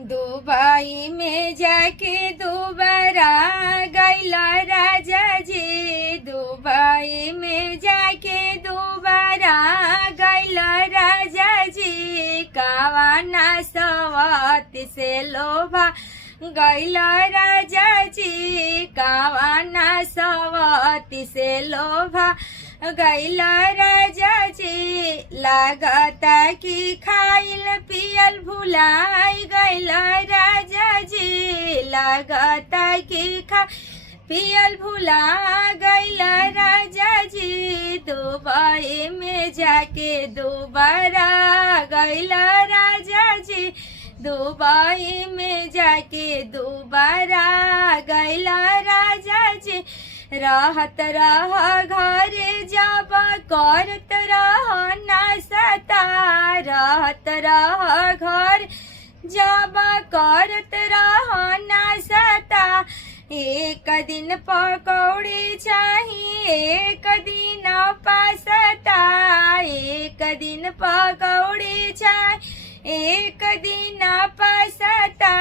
Dubai में जाके दोबारा गैला राजा जी। दुबई में जाके दोबारा गैला राजा जी। कावाना सवत से लोभा गैला राजा जी। कावाना सवत से लोभा गैला राजा जी। लागता कि खाइल पियल भुलाई गैला राजा जी। लागता कि पियल भुला गैला राजा जी। दुबई में जाके दोबारा गैला राजा जी। दुबई में जाके दोबारा गैला राजा जी। रहत रह घर जब करत रह नाश्ता। रहत रह घर जब करत रह नाश्ता। एक दिन पकौड़ी चाहिए एक दिन पास्ता। एक दिन पकौड़ी चाहिए एक दिन पास्ता।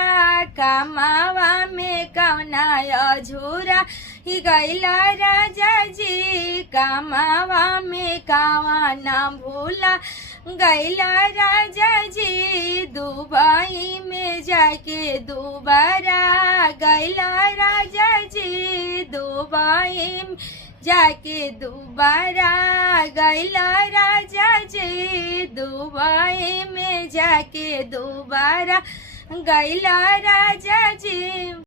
कमावा में कौना अझूरा ही गैला राजा जी। कमावा में कौना भूला गैला राजा जी। दुबई में जाके दोबारा गैला राजा जी। दुबई में जाके दोबारा गैला राजा जी। दुबई में जाके दोबारा गैला राजा जी।